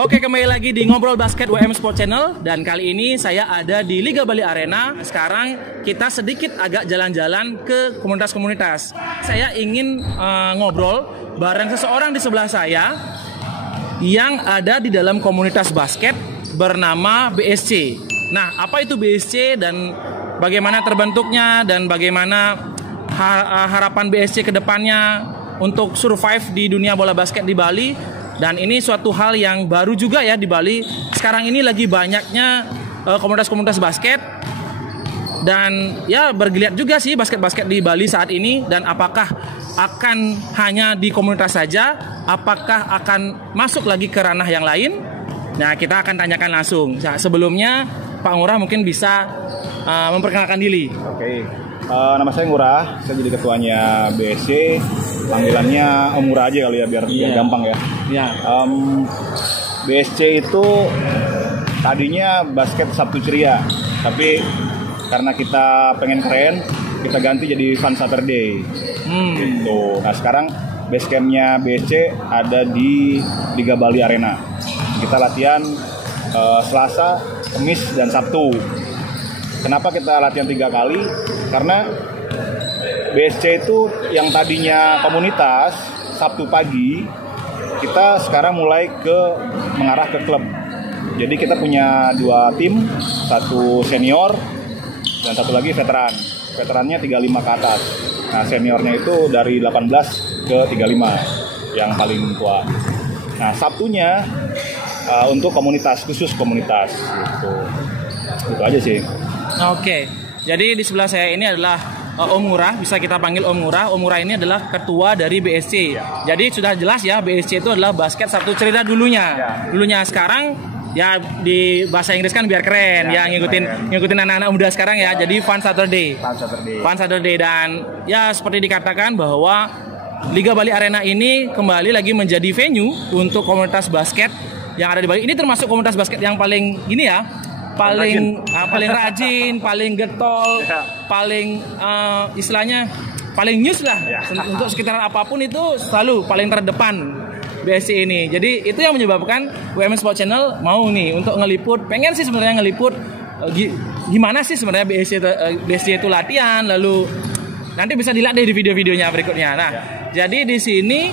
Oke, kembali lagi di Ngobrol Basket WM Sport Channel. Dan kali ini saya ada di Liga Bali Arena. Sekarang kita sedikit agak jalan-jalan ke komunitas-komunitas. Saya ingin ngobrol bareng seseorang di sebelah saya yang ada di dalam komunitas basket bernama BSC. Nah, apa itu BSC dan bagaimana terbentuknya dan bagaimana harapan BSC ke depannya untuk survive di dunia bola basket di Bali. Dan ini suatu hal yang baru juga ya di Bali. Sekarang ini lagi banyaknya komunitas-komunitas basket. Dan ya bergeliat juga sih basket-basket di Bali saat ini. Dan apakah akan hanya di komunitas saja? Apakah akan masuk lagi ke ranah yang lain? Nah, kita akan tanyakan langsung. Nah, sebelumnya Pak Ngurah mungkin bisa memperkenalkan diri. Oke, nama saya Ngurah. Saya jadi ketuanya BSC. Panggilannya Om Ngurah aja kali ya biar gampang ya. BSC itu tadinya basket Sabtu Ceria, tapi karena kita pengen keren, kita ganti jadi Fun Saturday. Gitu. Nah sekarang base campnya BSC ada di Liga Bali Arena. Kita latihan Selasa, Kamis, dan Sabtu. Kenapa kita latihan 3 kali? Karena BSC itu yang tadinya komunitas Sabtu pagi, kita sekarang mulai mengarah ke klub. Jadi kita punya 2 tim, satu senior dan satu lagi veteran. Veterannya 35 ke atas. Nah seniornya itu dari 18 ke 35 yang paling tua. Nah Sabtunya untuk komunitas, khusus komunitas gitu. Itu aja sih. Oke, jadi di sebelah saya ini adalah Om Ngurah, bisa kita panggil Om Ngurah. Om Ngurah ini adalah ketua dari BSC. Jadi sudah jelas ya, BSC itu adalah basket Sabtu Ceria dulunya. Dulunya, sekarang ya di bahasa Inggris kan biar keren ya, ngikutin anak-anak muda sekarang ya. Jadi Fun Saturday. Fun Saturday. Dan ya seperti dikatakan bahwa Liga Bali Arena ini kembali lagi menjadi venue untuk komunitas basket yang ada di Bali. Ini termasuk komunitas basket yang paling ini ya, paling rajin, paling getol, paling istilahnya paling news lah untuk sekitaran apapun itu selalu paling terdepan BSC ini. Jadi itu yang menyebabkan WM Sport Channel mau nih untuk ngeliput, pengen sih sebenarnya ngeliput gimana sih sebenarnya BSC itu latihan, lalu nanti bisa dilihat deh di video-videonya berikutnya. Nah, jadi di sini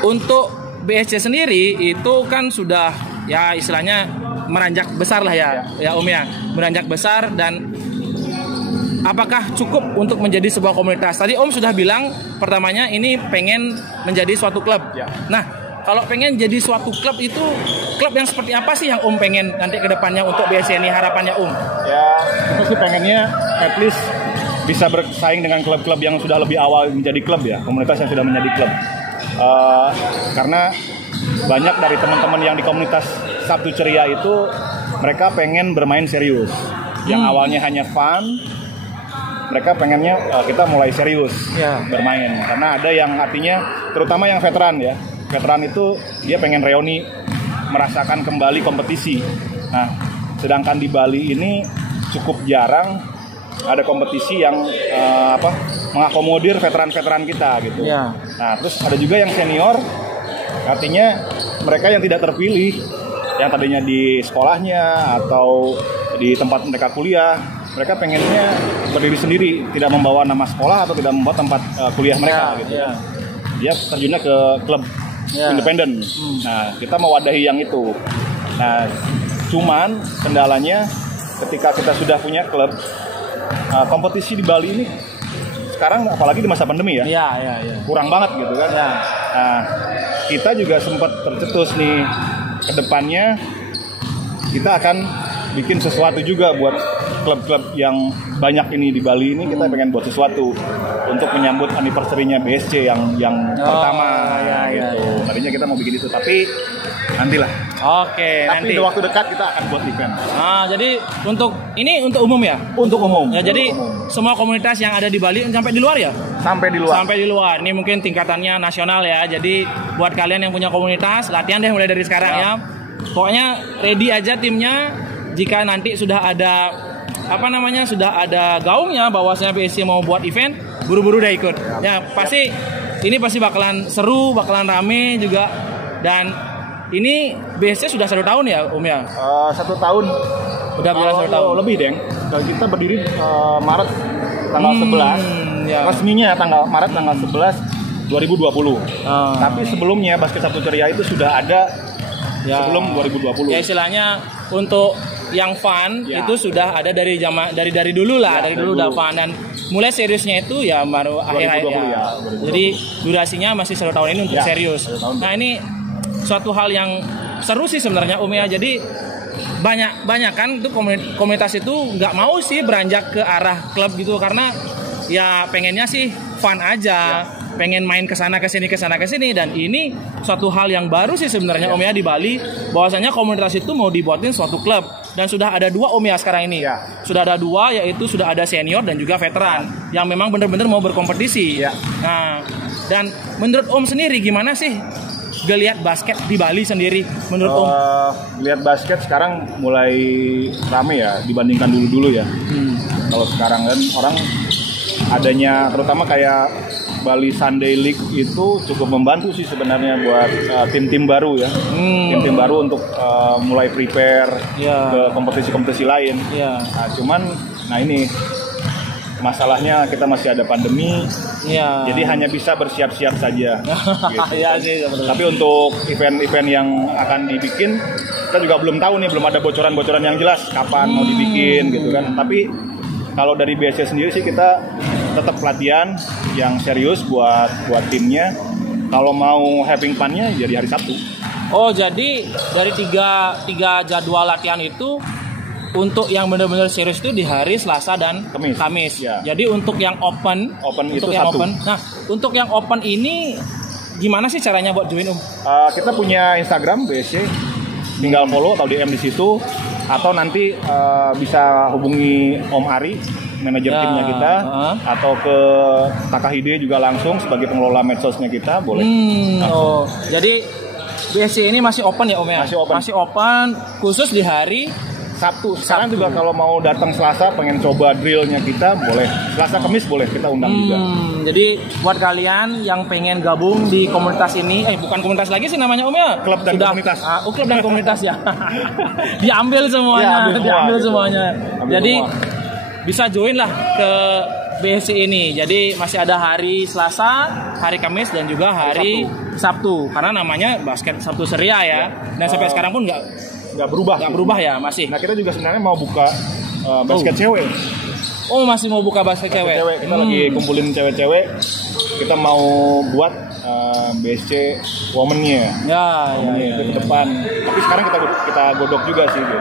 untuk BSC sendiri itu kan sudah ya istilahnya meranjak besar lah ya Om ya, meranjak besar. Dan apakah cukup untuk menjadi sebuah komunitas? Tadi Om sudah bilang pertamanya ini pengen menjadi suatu klub. Nah, kalau pengen jadi suatu klub itu klub yang seperti apa sih yang Om pengen nanti ke depannya untuk BSC ini, harapannya Om? Ya, itu sih pengennya at least bisa bersaing dengan klub-klub yang sudah lebih awal menjadi klub ya, komunitas yang sudah menjadi klub. Karena banyak dari teman-teman yang di komunitas Sabtu Ceria itu mereka pengen bermain serius. Yang awalnya hanya fun, mereka pengennya kita mulai serius bermain. Karena ada yang artinya, terutama yang veteran ya. Veteran itu dia pengen reuni, merasakan kembali kompetisi. Nah, sedangkan di Bali ini cukup jarang ada kompetisi yang mengakomodir veteran-veteran kita gitu. Nah, terus ada juga yang senior, artinya mereka yang tidak terpilih, yang tadinya di sekolahnya atau di tempat mereka kuliah, mereka pengennya berdiri sendiri, tidak membawa nama sekolah atau tidak membawa tempat kuliah mereka gitu. Dia terjunnya ke klub independen. Nah, kita mewadahi yang itu. Nah, cuman kendalanya ketika kita sudah punya klub, kompetisi di Bali ini sekarang apalagi di masa pandemi ya, kurang banget gitu kan. Nah, kita juga sempat tercetus nih, ke depannya kita akan bikin sesuatu juga buat klub-klub yang banyak ini di Bali ini. Kita pengen buat sesuatu untuk menyambut anniversary-nya BSC yang pertama gitu. Tadinya kita mau bikin itu, tapi nantilah. Tapi nanti di waktu dekat kita akan buat event. Jadi untuk umum ya? Untuk umum. Ya, jadi semua komunitas yang ada di Bali sampai di luar ya? Sampai di luar. Sampai di luar. Ini mungkin tingkatannya nasional ya. Jadi buat kalian yang punya komunitas, latihan deh mulai dari sekarang ya. Pokoknya ready aja timnya. Jika nanti sudah ada sudah ada gaungnya bahwasanya BSC mau buat event, buru-buru udah ikut. Ya pasti ini pasti bakalan seru, bakalan rame juga. Dan ini BSC sudah 1 tahun ya Om ya? 1 tahun. Udah berjalan 1 tahun. Lebih deng. Kita berdiri Maret tanggal 11. Ya. Resminya Maret tanggal 11 2020. Tapi sebelumnya Basket Sabtu Ceria itu sudah ada sebelum 2020. Ya istilahnya untuk yang fun itu sudah ada dari dulu lah, dari dulu udah fun, dan mulai seriusnya itu ya baru akhir-akhir ya. Jadi durasinya masih 1 tahun ini untuk serius. Nah ini suatu hal yang seru sih sebenarnya Om ya. Jadi banyak kan itu komunitas itu nggak mau sih beranjak ke arah klub gitu, karena ya pengennya sih fun aja. Pengen main kesana kesini, dan ini suatu hal yang baru sih sebenarnya Om ya di Bali, bahwasanya komunitas itu mau dibuatin suatu klub, dan sudah ada 2 Om ya sekarang ini. Sudah ada 2, yaitu sudah ada senior dan juga veteran yang memang benar-benar mau berkompetisi. Nah, dan menurut Om sendiri gimana sih geliat basket di Bali sendiri menurut Om? Lihat basket sekarang mulai rame ya dibandingkan dulu ya. Kalau sekarang kan orang adanya terutama kayak Bali Sunday League itu cukup membantu sih sebenarnya buat tim-tim baru ya. Tim-tim baru untuk mulai prepare ke kompetisi-kompetisi lain. Nah ini masalahnya kita masih ada pandemi. Jadi hanya bisa bersiap-siap saja. Gitu. Tapi untuk event-event yang akan dibikin kita juga belum tahu nih, belum ada bocoran-bocoran yang jelas kapan mau dibikin gitu kan. Tapi kalau dari BSC sendiri sih kita tetap pelatihan yang serius buat timnya. Kalau mau having fun-nya jadi hari Sabtu. Oh, jadi dari tiga jadwal latihan itu untuk yang benar-benar serius itu di hari Selasa dan Kamis. Jadi untuk yang open itu Sabtu. Nah, untuk yang open ini gimana sih caranya buat join Om? Kita punya Instagram BSC, tinggal follow atau DM di situ, atau nanti bisa hubungi Om Ari, manajer timnya kita, atau ke Takahide juga langsung sebagai pengelola medsosnya kita, boleh. Jadi BSC ini masih open ya Om ya? Masih open khusus di hari Sabtu. Sekarang juga kalau mau datang Selasa pengen coba drillnya kita boleh. Selasa Kamis boleh, kita undang juga. Jadi buat kalian yang pengen gabung di komunitas ini, bukan komunitas lagi sih namanya Om ya? Klub dan komunitas. Klub dan komunitas ya. Diambil semuanya. Jadi bisa join lah ke BSC ini. Jadi masih ada hari Selasa, hari Kamis, dan juga hari Sabtu. Karena namanya Basket Sabtu Ceria ya. Dan sampai sekarang pun nggak berubah ya, masih. Nah kita juga sebenarnya mau buka basket cewek. Oh, masih mau buka basket cewek. Kita lagi kumpulin cewek-cewek. Kita mau buat BSC women-nya. Itu ke depan. Tapi sekarang kita godok juga sih gitu.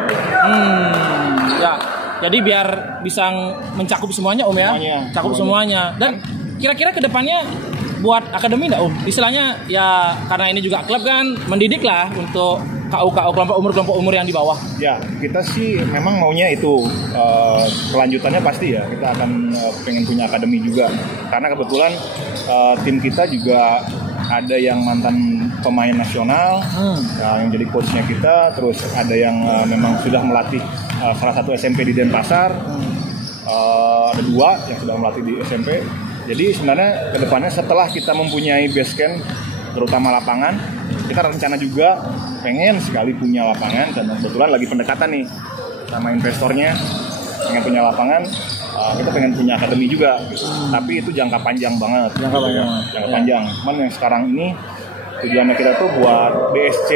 Jadi biar bisa mencakup semuanya Om ya. Cakup semuanya. Dan kira-kira ke depannya buat akademi enggak Om? Istilahnya ya karena ini juga klub kan, mendidik lah untuk KU kelompok umur yang di bawah. Ya, kita sih memang maunya itu kelanjutannya pasti ya. Kita akan pengen punya akademi juga. Karena kebetulan tim kita juga ada yang mantan pemain nasional, yang jadi coachnya kita. Terus ada yang memang sudah melatih salah satu SMP di Denpasar. Ada 2 yang sudah melatih di SMP. Jadi sebenarnya kedepannya setelah kita mempunyai base camp, terutama lapangan, kita rencana juga pengen sekali punya lapangan, dan kebetulan lagi pendekatan nih sama investornya, pengen punya lapangan, kita pengen punya akademi juga, gitu. Tapi itu jangka panjang banget. Jangka panjang. Cuman yang sekarang ini tujuannya kita tuh buat BSC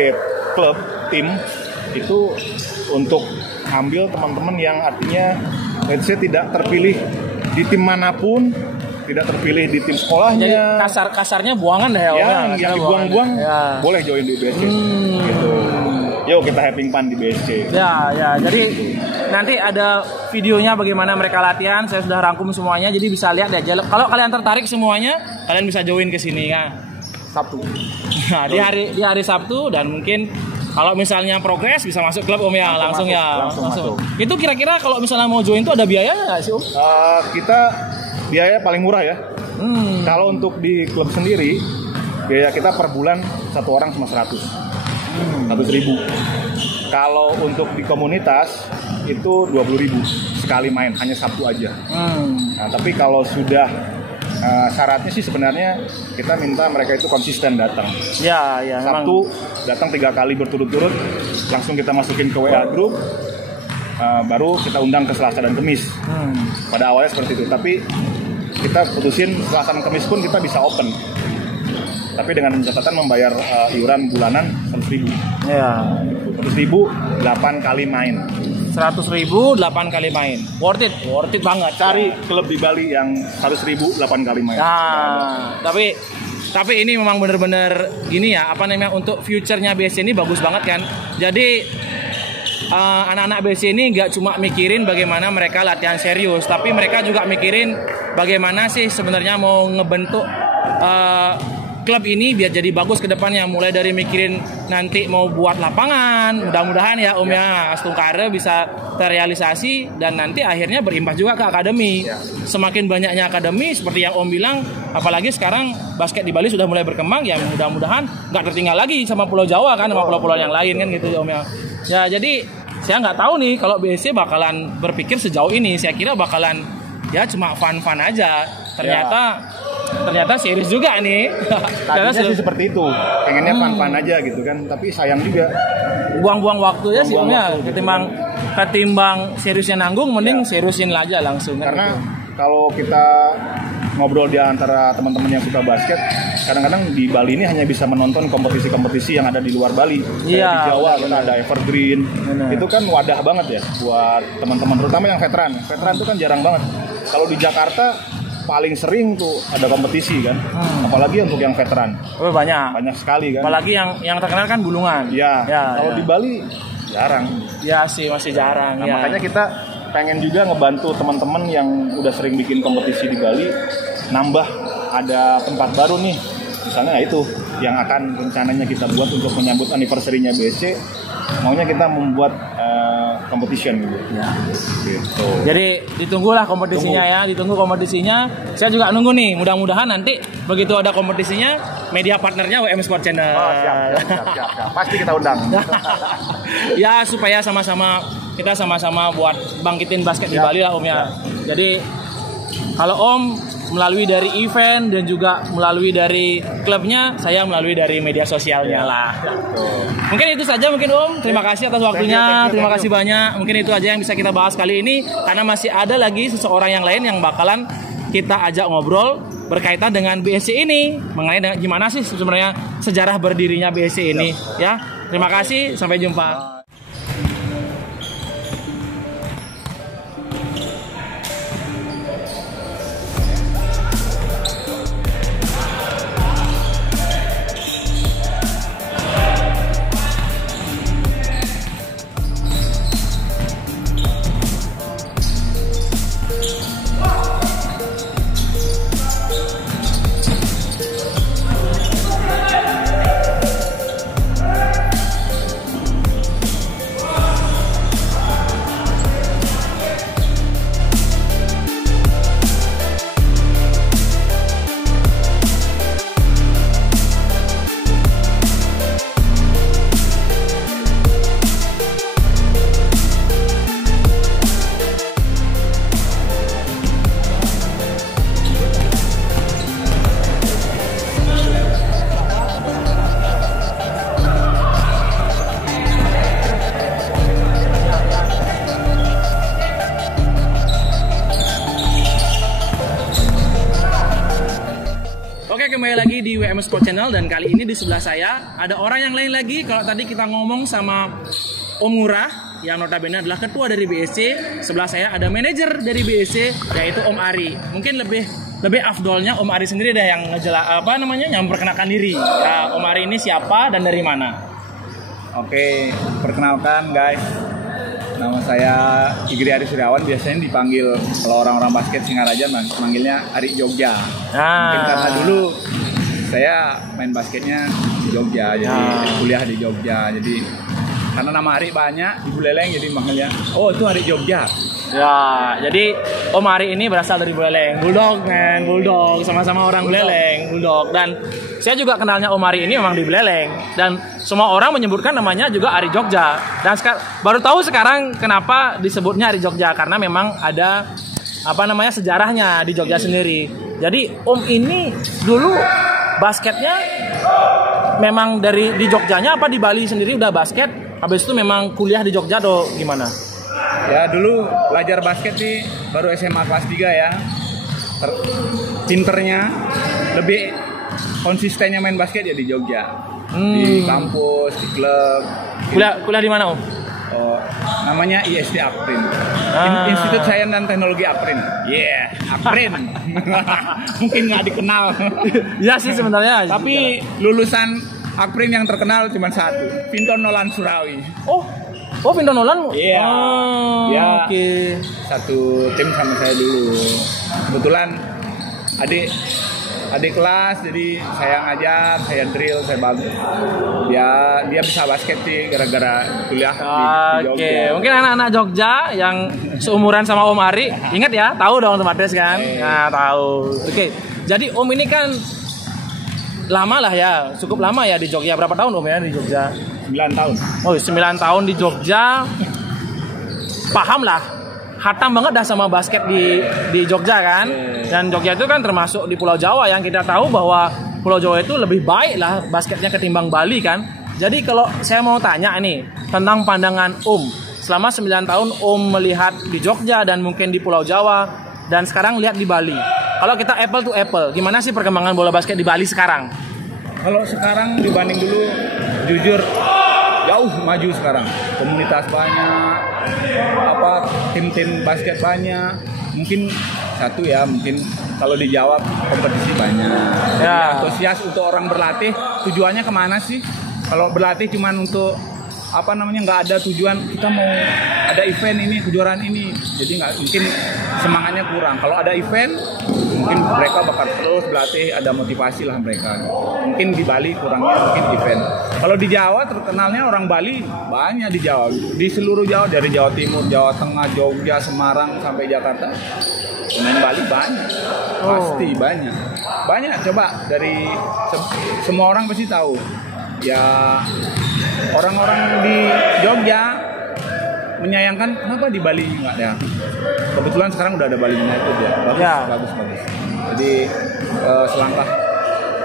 klub tim itu untuk ambil teman-teman yang artinya let's say tidak terpilih di tim manapun, tidak terpilih di tim sekolahnya. Jadi kasarnya buangan deh ya. Yang dibuang-buang boleh join di BSC. Gitu. Yuk kita having fun di BSC. Jadi nanti ada videonya bagaimana mereka latihan. Saya sudah rangkum semuanya, jadi bisa lihat aja. Kalau kalian tertarik semuanya, kalian bisa join ke sini ya. Sabtu. Nah, di hari Sabtu, dan mungkin kalau misalnya progres bisa masuk klub Om ya, langsung. Itu kira-kira kalau misalnya mau join itu ada biaya nggak sih Om? Kita biaya paling murah ya. Kalau untuk di klub sendiri, biaya kita per bulan satu orang cuma 100.000. Kalau untuk di komunitas itu 20.000 sekali main, hanya Sabtu aja. Nah, tapi kalau sudah syaratnya sih sebenarnya kita minta mereka itu konsisten datang. Ya, Sabtu datang 3 kali berturut-turut, langsung kita masukin ke WA group, baru kita undang ke Selasa dan Kamis. Pada awalnya seperti itu, tapi kita putusin Selasa dan Kamis pun kita bisa open. Tapi dengan catatan membayar iuran bulanan 100.000. Ya. 100.000 8 kali main. 100.000 8 kali main. Worth it banget. Cari klub di Bali yang 100.000 8 kali main. Nah, tapi ini memang benar-benar gini ya, apa namanya, untuk future-nya BSC ini bagus banget kan. Jadi anak-anak BSC ini nggak cuma mikirin bagaimana mereka latihan serius, tapi mereka juga mikirin bagaimana sih sebenarnya mau ngebentuk klub ini biar jadi bagus ke depannya. Mulai dari mikirin nanti mau buat lapangan, mudah-mudahan ya Om ya Astungkara bisa terrealisasi dan nanti akhirnya berimbas juga ke akademi. Semakin banyaknya akademi seperti yang Om bilang, apalagi sekarang basket di Bali sudah mulai berkembang, ya mudah-mudahan nggak tertinggal lagi sama Pulau Jawa kan, sama pulau-pulau yang lain kan gitu ya Om ya. Ya jadi saya nggak tahu nih kalau BSC bakalan berpikir sejauh ini. Saya kira bakalan ya cuma fun-fun aja. Ternyata serius juga nih. Tadinya sih seperti itu, pengennya fun-fun aja gitu kan, tapi sayang juga. Buang-buang waktu ya sih Om ya, ketimbang seriusnya nanggung, mending seriusin aja langsung. Karena kalau kita ngobrol di antara teman-teman yang suka basket, kadang-kadang di Bali ini hanya bisa menonton kompetisi-kompetisi yang ada di luar Bali. Kayak di Jawa kita ada Evergreen, itu kan wadah banget ya buat teman-teman, terutama yang veteran. Veteran itu kan jarang banget. Kalau di Jakarta paling sering tuh ada kompetisi kan, apalagi untuk yang veteran. Banyak sekali kan. Apalagi yang terkenal kan Bulungan. Kalau di Bali jarang. Ya sih masih jarang. Makanya kita pengen juga ngebantu teman-teman yang udah sering bikin kompetisi di Bali, nambah ada tempat baru nih. Misalnya itu yang akan rencananya kita buat untuk menyambut anniversary-nya BSC. Maunya kita membuat competition gitu. Gitu. Jadi ditunggulah kompetisinya ditunggu kompetisinya. Saya juga nunggu nih, mudah-mudahan nanti begitu ada kompetisinya, media partnernya WM Sport Channel. Siap. Pasti kita undang. Ya supaya kita sama-sama buat bangkitin basket di Bali lah Om ya. Jadi kalau Om melalui dari event dan juga melalui dari klubnya, saya melalui dari media sosialnya lah. Mungkin itu saja mungkin Om. Terima kasih atas waktunya. Terima kasih banyak. Mungkin itu aja yang bisa kita bahas kali ini, karena masih ada lagi seseorang yang lain yang bakalan kita ajak ngobrol berkaitan dengan BSC ini, mengenai gimana sih sebenarnya sejarah berdirinya BSC ini. Ya, terima kasih. Sampai jumpa. Kembali lagi di WM Sport Channel, dan kali ini di sebelah saya ada orang yang lain lagi. Kalau tadi kita ngomong sama Om Ngurah yang notabene adalah ketua dari BSC, sebelah saya ada manajer dari BSC yaitu Om Ari. Mungkin lebih afdolnya Om Ari sendiri dah yang yang memperkenalkan diri. Ya, Om Ari ini siapa dan dari mana? Oke, perkenalkan guys. Nama saya Igri Ari Suryawan, biasanya dipanggil kalau orang-orang basket Singaraja manggilnya Ari Jogja. Mungkin karena dulu saya main basketnya di Jogja, jadi kuliah di Jogja. Jadi karena nama Ari banyak di Buleleng, jadi manggilnya itu Ari Jogja. Ya, jadi Om Ari ini berasal dari Buleleng. Bulldog, sama-sama orang Buleleng, Bulldog. Dan saya juga kenalnya Om Ari ini memang di Buleleng. Dan semua orang menyebutkan namanya juga Ari Jogja. Dan baru tahu sekarang kenapa disebutnya Ari Jogja, karena memang ada sejarahnya di Jogja sendiri. Jadi Om ini dulu basketnya memang dari di Jogjanya apa di Bali sendiri udah basket? Habis itu memang kuliah di Jogja atau gimana? Ya dulu belajar basket sih baru SMA kelas 3 ya. Pinternya lebih konsistennya main basket ya di Jogja. Di kampus, di klub. Kuliah di mana Om? Oh, namanya ISD Aprin. Institut Sains dan Teknologi Aprin. Aprin. Mungkin nggak dikenal. Iya sih sebenarnya. Tapi lulusan Aprin yang terkenal cuma satu, Vinton Nolan Surawi. Oh Vinton Nolan? Iya. Oke. Satu tim sama saya dulu. Kebetulan adik kelas, jadi saya ngajar, saya drill, saya bagus. Dia bisa basket sih gara-gara kuliah di Jogja. Oke, mungkin anak-anak Jogja yang seumuran sama Om Ari, ingat ya, tahu dong otomatis kan? Nah, tahu. Oke, jadi Om ini kan lama lah ya, cukup lama ya di Jogja. Berapa tahun Om ya di Jogja? 9 tahun. Oh, 9 tahun di Jogja. Paham lah. Hatam banget dah sama basket di Jogja kan. Dan Jogja itu kan termasuk di Pulau Jawa yang kita tahu bahwa Pulau Jawa itu lebih baik lah basketnya ketimbang Bali kan. Jadi kalau saya mau tanya nih tentang pandangan Om selama 9 tahun Om melihat di Jogja dan mungkin di Pulau Jawa dan sekarang lihat di Bali. Kalau kita apple to apple, gimana sih perkembangan bola basket di Bali sekarang? Kalau sekarang dibanding dulu, jujur jauh maju sekarang. Komunitas banyak, tim-tim basket banyak. Mungkin satu ya, mungkin kalau di Jawa kompetisi banyak. Ya. Antusias untuk orang berlatih, tujuannya kemana sih? Kalau berlatih cuman untuk nggak ada tujuan, kita mau ada event ini, kejuaraan ini, jadi nggak, mungkin semangatnya kurang. Kalau ada event, mungkin mereka bakal terus berlatih, ada motivasi lah mereka. Mungkin di Bali kurangnya mungkin event. Kalau di Jawa terkenalnya orang Bali banyak di Jawa, di seluruh Jawa, dari Jawa Timur, Jawa Tengah, Jogja, Semarang sampai Jakarta. Pemain Bali banyak, pasti banyak. Coba dari semua orang pasti tahu. Ya orang-orang di Jogja menyayangkan kenapa di Bali nggak ada. Kebetulan sekarang udah ada Bali United ya, bagus. Jadi selangkah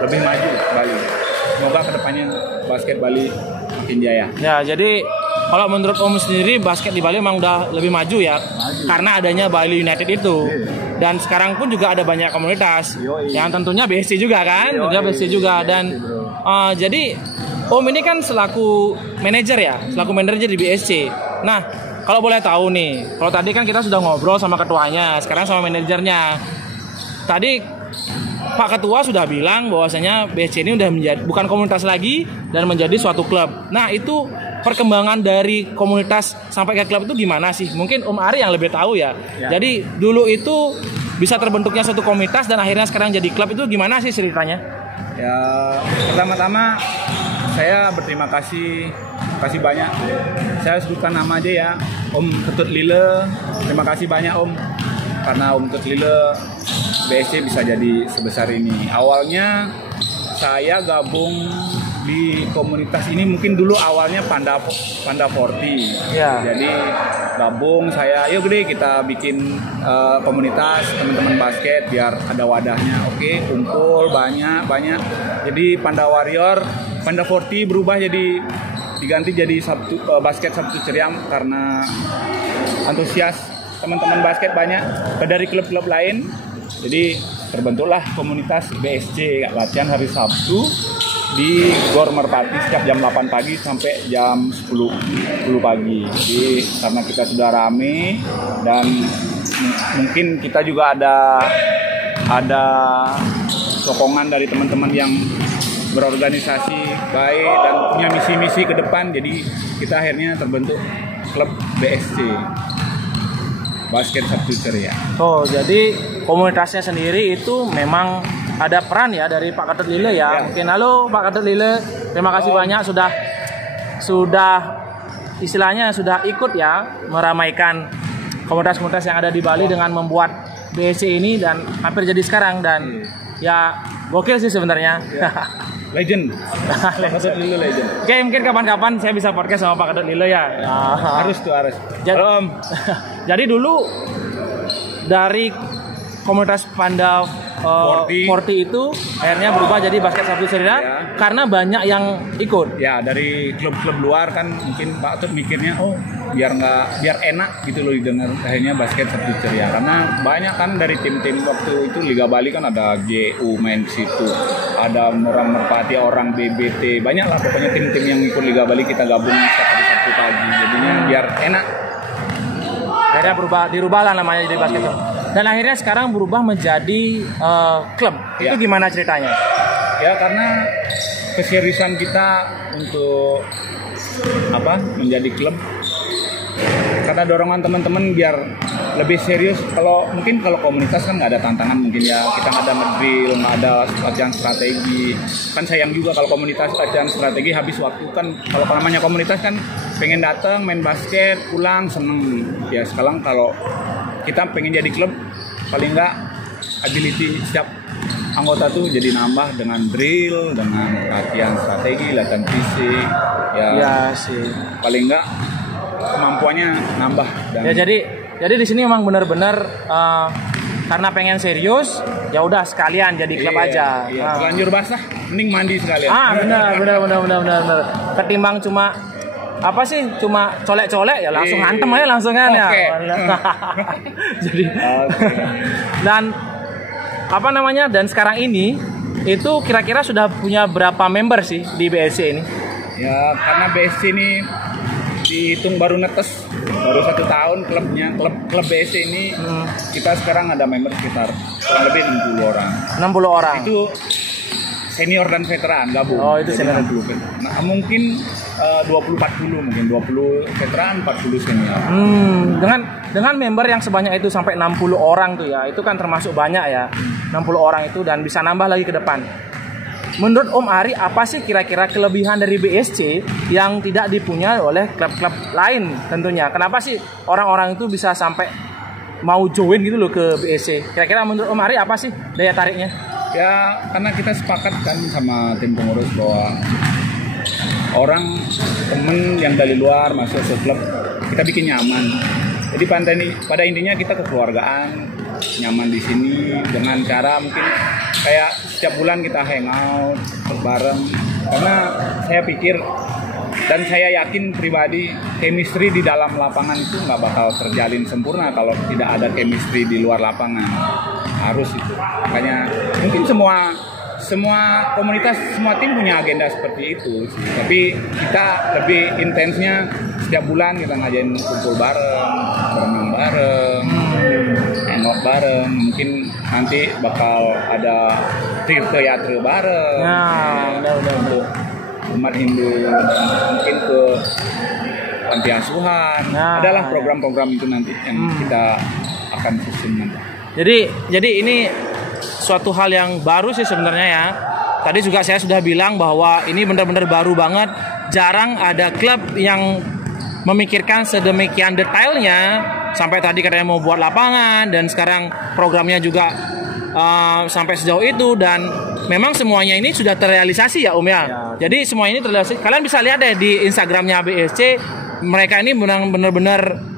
lebih maju Bali. Semoga kedepannya basket Bali makin jaya. Ya, jadi kalau menurut Om sendiri basket di Bali memang udah lebih maju ya, karena adanya Bali United itu. Dan sekarang pun juga ada banyak komunitas yang tentunya BSC juga kan, BSC juga dan jadi Om ini kan selaku manajer di BSC. Nah, kalau boleh tahu nih, kalau tadi kan kita sudah ngobrol sama ketuanya, sekarang sama manajernya. Tadi Pak Ketua sudah bilang bahwasanya BSC ini udah bukan komunitas lagi dan menjadi suatu klub. Nah, itu perkembangan dari komunitas sampai ke klub itu gimana sih? Mungkin Om Ari yang lebih tahu ya. Jadi dulu itu bisa terbentuknya suatu komunitas dan akhirnya sekarang jadi klub, itu gimana sih ceritanya? Ya, pertama-tama saya berterima kasih banyak. Saya sebutkan nama aja ya, Om Ketut Lile. Terima kasih banyak Om, karena Om Ketut Lile BSC bisa jadi sebesar ini. Awalnya saya gabung di komunitas ini mungkin dulu awalnya Panda 40. Ya. Jadi gabung saya, yuk deh kita bikin komunitas teman-teman basket biar ada wadahnya. Oke, kumpul banyak. Jadi Panda Warrior, Panda 40 berubah jadi diganti jadi basket Sabtu Ceriam karena antusias teman-teman basket banyak dari klub-klub lain. Jadi terbentuklah komunitas BSC, latihan hari Sabtu di Gor Merpati setiap jam 8 pagi sampai jam 10 pagi. Jadi karena kita sudah rame dan mungkin kita juga ada sokongan dari teman-teman yang berorganisasi baik dan punya misi-misi ke depan, jadi kita akhirnya terbentuk klub BSC, Basket Sabtu Ceria. Oh, jadi komunitasnya sendiri itu memang ada peran ya dari Pak Ketut Lile ya. Mungkin halo Pak Ketut Lile, terima kasih banyak sudah istilahnya sudah ikut ya meramaikan komunitas-komunitas yang ada di Bali dengan membuat BSC ini dan hampir jadi sekarang dan ya gokil sih sebenarnya. Legend. Ketut Lile legend. Oke, mungkin kapan-kapan saya bisa podcast sama Pak Ketut Lile ya. Harus. Jadi dulu dari komunitas Panda 40 itu akhirnya berubah jadi basket Sabtu Cerita karena banyak yang ikut. Ya, dari klub-klub luar kan mungkin Pak Tut mikirnya biar enak gitu loh didengar, akhirnya basket Sabtu Ceria. Karena banyak kan dari tim-tim waktu itu Liga Bali kan ada GU main di situ, ada orang Merpati, orang BBT, banyak lah pokoknya tim-tim yang ikut Liga Bali kita gabung setiap hari Sabtu pagi. Jadinya biar enak. Akhirnya dirubah lah namanya jadi basket. Dan akhirnya sekarang berubah menjadi klub. Itu gimana ceritanya? Ya karena keseriusan kita untuk menjadi klub, karena dorongan teman-teman biar lebih serius. Kalau komunitas kan nggak ada tantangan, mungkin ya kita nggak ada drill, nggak ada latihan strategi. Kan sayang juga kalau komunitas latihan strategi habis waktu. Kan kalau namanya komunitas kan pengen datang main basket pulang seneng. Ya sekarang kalau kita pengen jadi klub, paling nggak agility setiap anggota tuh jadi nambah dengan drill, dengan latihan strategi, latihan fisik. Ya sih. Paling nggak kemampuannya nambah. Ya jadi di sini memang benar-benar karena pengen serius, ya udah sekalian jadi klub aja. Iya. Terlanjur basah, mending mandi sekalian. Benar. Ketimbang cuma colek-colek ya langsung hantem aja langsung kan ya. Jadi dan dan sekarang ini itu kira-kira sudah punya berapa member sih di BSC ini? Ya karena BSC ini dihitung baru netes, baru 1 tahun klub BSC ini kita sekarang ada member sekitar kurang lebih 60 orang. 60 orang. Itu senior dan veteran gabung. Oh, itu senior dan veteran. Nah, mungkin 20-40 mungkin 20 veteran, 40 senior. Dengan member yang sebanyak itu sampai 60 orang tuh ya, itu kan termasuk banyak ya. 60 orang itu dan bisa nambah lagi ke depan. Menurut Om Ari, apa sih kira-kira kelebihan dari BSC yang tidak dipunyai oleh klub-klub lain tentunya? Kenapa sih orang-orang itu bisa sampai mau join gitu loh ke BSC? Kira-kira menurut Om Ari apa sih daya tariknya? Ya, karena kita sepakat kan sama tim pengurus bahwa temen yang dari luar masuk ke klub, kita bikin nyaman. Jadi pada intinya kita kekeluargaan, nyaman di sini dengan cara mungkin kayak setiap bulan kita hangout bareng. Karena saya pikir dan saya yakin pribadi chemistry di dalam lapangan itu nggak bakal terjalin sempurna kalau tidak ada chemistry di luar lapangan. Harus itu. Makanya mungkin semua komunitas, semua tim punya agenda seperti itu sih. Tapi kita lebih intensnya setiap bulan kita ngajain kumpul bareng, berenang bareng, hangout bareng. Mungkin nanti bakal ada tirta-yatra bareng. Udah. Umat Hindu mungkin ke panti asuhan. Adalah program-program itu nanti yang kita akan susun nanti. Jadi ini suatu hal yang baru sih sebenarnya ya. Tadi juga saya sudah bilang bahwa ini benar-benar baru banget. Jarang ada klub yang memikirkan sedemikian detailnya. Sampai tadi katanya mau buat lapangan dan sekarang programnya juga sampai sejauh itu. Dan memang semuanya ini sudah terrealisasi ya Om ya. Jadi semua ini terrealisasi. Kalian bisa lihat deh di Instagramnya BSC. Mereka ini benar-benar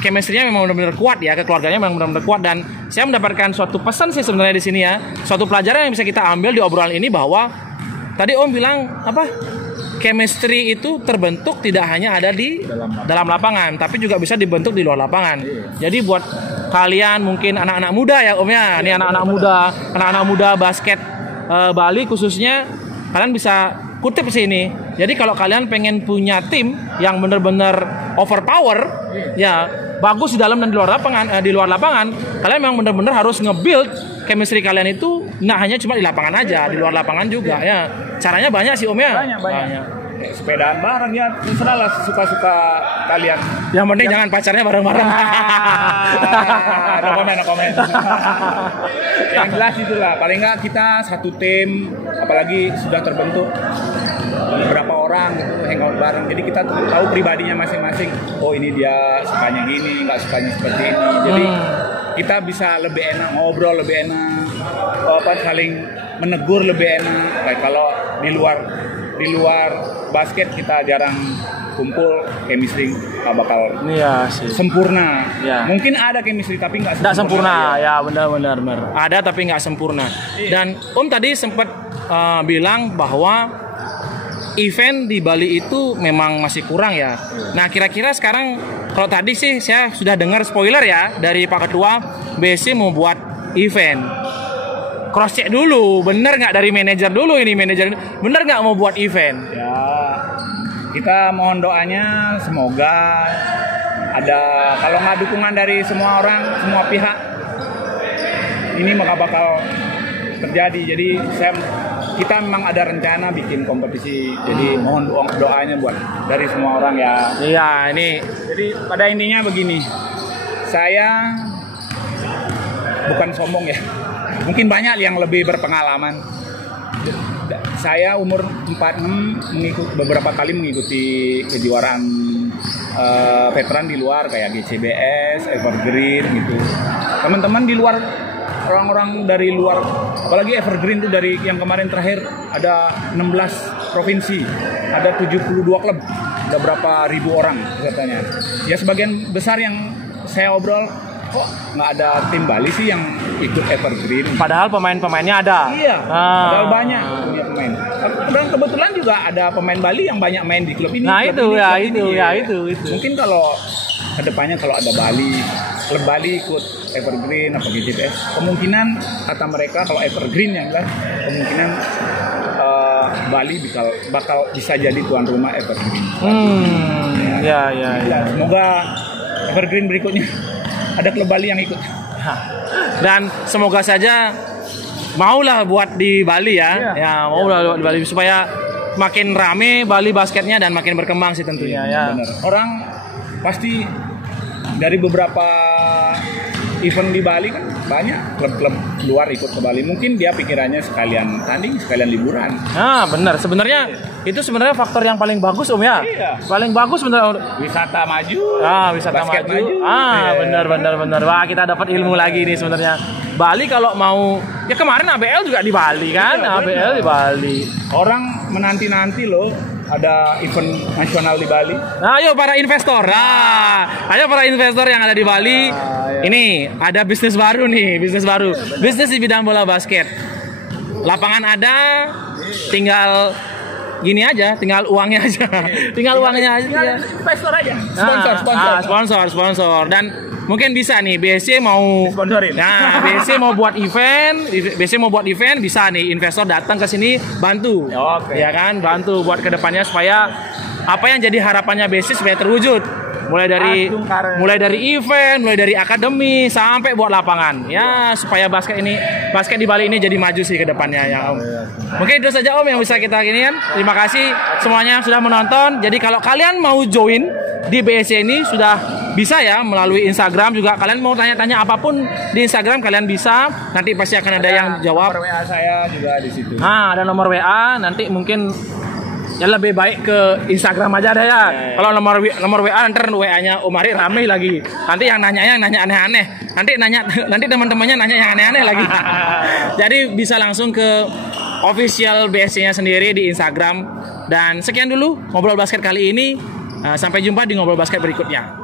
chemistry-nya memang benar-benar kuat ya, keluarganya memang benar-benar kuat. Dan saya mendapatkan suatu pesan sih sebenarnya di sini ya, suatu pelajaran yang bisa kita ambil di obrolan ini bahwa tadi Om bilang chemistry itu terbentuk tidak hanya ada di dalam lapangan, tapi juga bisa dibentuk di luar lapangan. Jadi buat kalian mungkin anak-anak muda ya Om ya, ini anak-anak muda basket Bali khususnya, kalian bisa kutip sini. Jadi kalau kalian pengen punya tim yang benar-benar overpower, ya bagus di dalam dan di luar lapangan, kalian memang benar-benar harus nge-build chemistry kalian itu nggak hanya cuma di lapangan aja, di luar lapangan juga ya. Caranya banyak sih Om ya. Banyak. Sepedaan bareng ya, terserah lah suka-suka kalian. Yang penting jangan pacarnya bareng-bareng. No comment. Yang jelas itulah, paling nggak kita satu tim, apalagi sudah terbentuk beberapa orang gitu hangout bareng. Jadi kita tahu pribadinya masing-masing. Oh ini dia sukanya gini, nggak sukanya seperti ini. Jadi kita bisa lebih enak ngobrol, lebih enak saling menegur lebih enak. Kayak kalau di luar basket kita jarang kumpul chemistry nggak bakal sempurna. Ya. Mungkin ada chemistry tapi nggak sempurna. Ya benar. Ada tapi nggak sempurna. Dan Om tadi sempat bilang bahwa event di Bali itu memang masih kurang ya. Nah kira-kira sekarang kalau tadi sih saya sudah dengar spoiler ya dari Pak Ketua, BSC mau buat event. Cross check dulu, bener nggak dari manajer dulu ini bener nggak mau buat event? Ya, kita mohon doanya semoga ada, kalau nggak dukungan dari semua orang, semua pihak, ini maka bakal terjadi. Jadi kita memang ada rencana bikin kompetisi, jadi mohon doanya buat dari semua orang ya. Iya ini. Jadi pada intinya begini, saya bukan sombong ya. Mungkin banyak yang lebih berpengalaman. Saya umur 46 beberapa kali mengikuti kejuaraan veteran di luar kayak GCBS, Evergreen gitu. Teman-teman di luar, orang-orang dari luar, apalagi Evergreen itu dari yang kemarin terakhir ada 16 provinsi, ada 72 klub, ada berapa ribu orang pesertanya. Ya sebagian besar yang saya obrol, kok nggak ada tim Bali sih yang ikut Evergreen? Padahal pemain-pemainnya ada. Iya, padahal banyak punya pemain. Dan kebetulan juga ada pemain Bali yang banyak main di klub ini. Nah klub itu. Mungkin kalau kedepannya kalau ada klub Bali ikut Evergreen atau GCBS, kemungkinan kata mereka kalau Evergreen yang jelas kemungkinan Bali bakal bisa jadi tuan rumah Evergreen. Ya. Semoga Evergreen berikutnya ada klub Bali yang ikut. Dan semoga saja maulah buat di Bali ya. Ya maulah buat di Bali supaya makin rame Bali basketnya dan makin berkembang sih tentunya ya. Benar. Orang pasti dari beberapa event di Bali kan banyak klub-klub luar ikut ke Bali. Mungkin dia pikirannya sekalian tanding, sekalian liburan. Nah, benar. Sebenarnya itu sebenarnya faktor yang paling bagus Om ya. Iya. Paling bagus sebenarnya. Wisata maju. Wisata basket maju. Benar. Wah, kita dapat ilmu lagi nih sebenarnya. Bali kalau mau ya kemarin ABL juga di Bali kan? Iya, ABL di Bali. Orang menanti-nanti loh ada event nasional di Bali. Nah, ayo para investor. Ayo para investor yang ada di Bali. Ini ada bisnis baru nih, bisnis di bidang bola basket. Lapangan ada, tinggal gini aja, tinggal uangnya aja. Investor aja. Sponsor. Dan mungkin bisa nih BSC mau sponsorin. Nah, BSC mau buat event, bisa nih investor datang ke sini bantu. Ya kan, bantu buat kedepannya supaya apa yang jadi harapannya BSC supaya terwujud. Mulai dari event, mulai dari akademi sampai buat lapangan. Ya, supaya basket di Bali ini jadi maju sih ke depannya ya, Om. Mungkin itu saja Om yang bisa kita gini kan. Terima kasih semuanya yang sudah menonton. Jadi kalau kalian mau join di BSC ini sudah bisa ya melalui Instagram juga. Kalian mau tanya-tanya apapun di Instagram kalian bisa. Nanti pasti akan ada yang jawab. Nomor WA saya juga di situ. Ada nomor WA. Nanti mungkin ya lebih baik ke Instagram aja deh ya. Kalau nomor WA ntar WA-nya Om Ari rame lagi. Nanti yang nanya aneh-aneh. Nanti teman-temannya nanya yang aneh-aneh lagi. Jadi bisa langsung ke official BSC-nya sendiri di Instagram. Dan sekian dulu ngobrol basket kali ini. Sampai jumpa di ngobrol basket berikutnya.